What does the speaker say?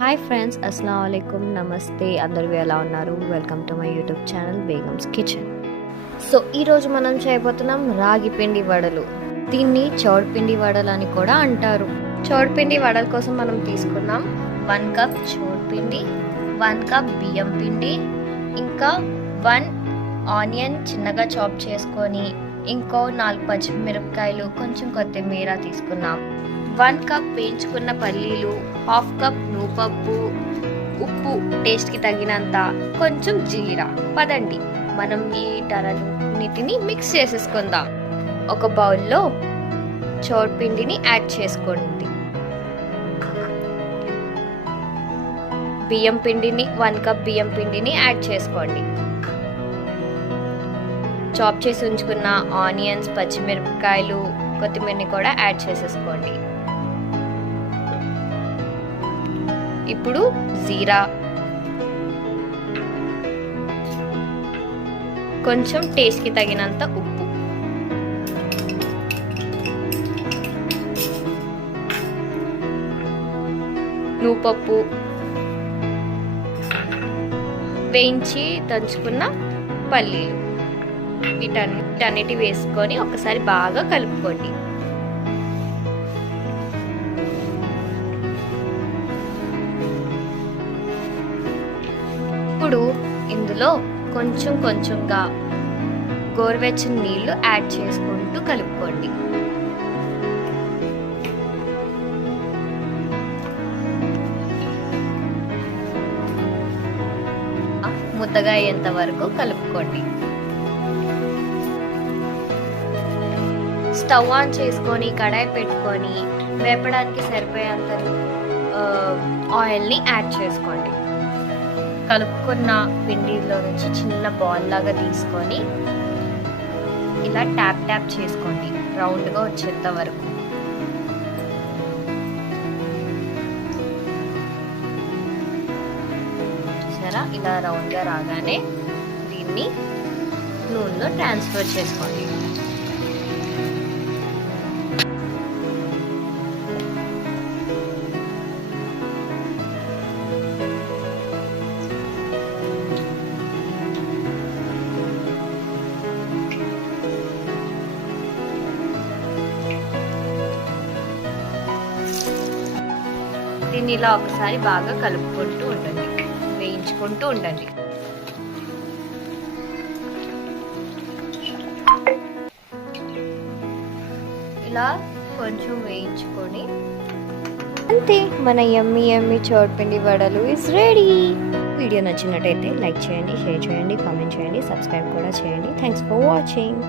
Hi friends, అస్సలాము అలైకుమ్, నమస్తే. అందరూ ఎలా ఉన్నారు? Welcome to my YouTube channel Begums kitchen. So ఈరోజు మనం చేయబోతున్నాం రాగి పిండి వడలు. దీన్ని చౌడపిండి వడలు అని కూడా అంటారు. చౌడపిండి వడల కోసం మనం తీసుకున్నాం 1 కప్ చౌడపిండి, 1 కప్ బియ్యం పిండి, ఇంకా 1 ఆనియన్ చిన్నగా చాప్ చేసుకొని, ఇంకో 4 పచ్చిమిరపకాయలు, కొంచెం కొత్తిమీర తీసుకున్నాం. 1 కప్ వేయించుకున్న పల్లీలు, 1/2 కప్ నువ్వుపప్పు, ఉప్పు టేస్ట్కి తగినంత, కొంచెం జీరా. పదండి మనం వీటన్నిటిని మిక్స్ చేసేసుకుందాం. ఒక బౌల్లో చౌడపిండిని యాడ్ చేసుకోండి. బియ్యం పిండిని 1 కప్ బియ్యం పిండిని యాడ్ చేసుకోండి. చాప్ చేసి ఉంచుకున్న ఆనియన్స్, పచ్చిమిరపకాయలు, కొత్తిమీరని కూడా యాడ్ చేసేసుకోండి. ఇప్పుడు జీరా, కొంచెం టేస్ట్కి తగినంత ఉప్పు, నువ్వుపప్పు, వేయించి దంచుకున్న పల్లీలు, వీటన్నిటి వేసుకొని ఒకసారి బాగా కలుపుకోండి. ఇప్పుడు ఇందులో కొంచెం కొంచెంగా గోరువెచ్చని నీళ్లు యాడ్ చేసుకుంటూ కలుపుకోండి. ముద్దగా అయ్యేంత వరకు కలుపుకోండి. స్టవ్ ఆన్ చేసుకొని కడాయి పెట్టుకొని వేపడానికి సరిపోయేంత ఆయిల్ని యాడ్ చేసుకోండి. కలుపుకున్న పిండిలో నుంచి చిన్న బాల్ లాగా తీసుకొని ఇలా ట్యాప్ ట్యాప్ చేసుకోండి రౌండ్గా వచ్చేంత వరకు. చూసారా, ఇలా రౌండ్గా రాగానే దీన్ని నూనెలో ట్రాన్స్ఫర్ చేసుకోండి. దీన్ని ఇలా ఒకసారి బాగా కలుపుకుంటూ ఉండండి, వేయించుకుంటూ ఉండండి. ఇలా కొంచెం వేయించుకొని అంతే, మన యమ్మీ యమ్మీ చౌడపిండి వడలు ఇస్ రెడీ. వీడియో నచ్చినట్టయితే లైక్ చేయండి, షేర్ చేయండి, కామెంట్ చేయండి, సబ్స్క్రైబ్ కూడా చేయండి. Thanks for watching.